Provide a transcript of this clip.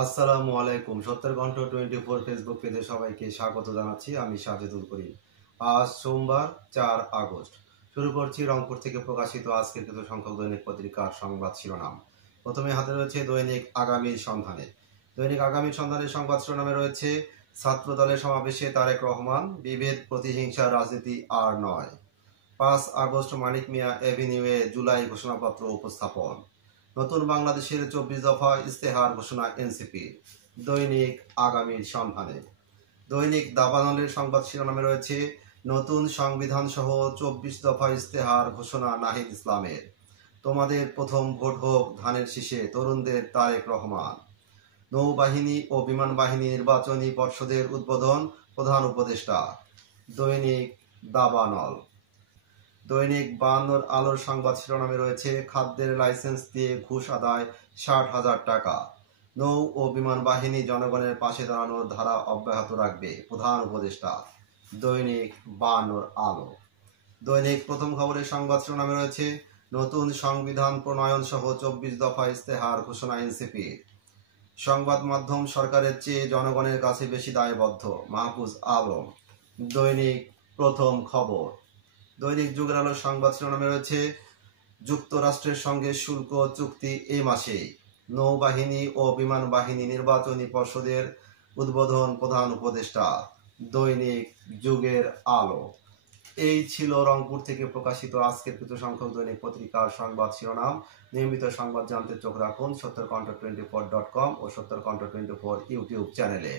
আসসালামু আলাইকুম। সত্তর ঘন্টা 24 ফেসবুক পেজে সবাইকে স্বাগত জানাচ্ছি। আমি সাজেদুল করিম। আজ সোমবার 4 আগস্ট। শুরু করছি রংপুর থেকে প্রকাশিত আজকের কিছু সংখ্যক দৈনিক পত্রিকার সংবাদ শিরোনাম। প্রথমে হাতে রয়েছে দৈনিক আগামীর সন্ধানে। দৈনিক আগামীর সন্ধানের সংবাদ শিরোনামে রয়েছে ছাত্র দলের সমাবেশে তারেক রহমান, বিভেদ প্রতিহিংসার রাজনীতি আর নয়। 5 আগস্ট মানিক মিয়া এভিনিউয়ে জুলাই ঘোষণাপত্র উপস্থাপন। নতুন বাংলাদেশের 24 দফা ইস্তেহার ঘোষণা এনসিপি। দৈনিক আগামীর সন্ধানে। দৈনিক দাবানলের সংবাদ শিরোনামে রয়েছে নতুন সংবিধান সহ 24 দফা ইস্তেহার ঘোষণা নাহিদ ইসলামের। তোমাদের প্রথম ভোট হোক ধানের শীষে, তরুণদের তারেক রহমান। নৌবাহিনী ও বিমান বাহিনী নির্বাচনী পর্ষদের উদ্বোধন প্রধান উপদেষ্টা। দৈনিক দাবানল। দৈনিক 52 আলোর সংবাদ শিরোনামে রয়েছে খাদ্যের লাইসেন্স দিয়ে ঘুষ আদায় 60,000 টাকা। নৌ ও বিমান বাহিনী জনগণের পাশে দাঁড়ানোর ধারা অব্যাহত রাখবে প্রধান উপদেষ্টা। দৈনিক 52 আলো। দৈনিক প্রথম খবরের সংবাদ শিরোনামে রয়েছে নতুন সংবিধান প্রণয়ন সহ 24 দফা ইস্তেহার ঘোষণা এনসিপি। সংবাদ মাধ্যম সরকারের চেয়ে জনগণের কাছে বেশি দায়বদ্ধ, মাহফুজ আলম। দৈনিক প্রথম খবর। দৈনিক যুগের আলোর সংবাদ শিরোনামে রয়েছে যুক্তরাষ্ট্রের সঙ্গে শুল্ক চুক্তি এই মাসে। নৌবাহিনী ও বিমান বাহিনী নির্বাচনী পর্ষদের উদ্বোধন প্রধান উপদেষ্টা। দৈনিক যুগের আলো। এই ছিল রংপুর থেকে প্রকাশিত আজকের কিছু সংখ্যক দৈনিক পত্রিকার সংবাদ শিরোনাম। নিয়মিত সংবাদ জানতে চোখ রাখুন সত্তর কণ্ঠ 24.com ও সত্তর কণ্ঠ 24 ইউটিউব চ্যানেলে।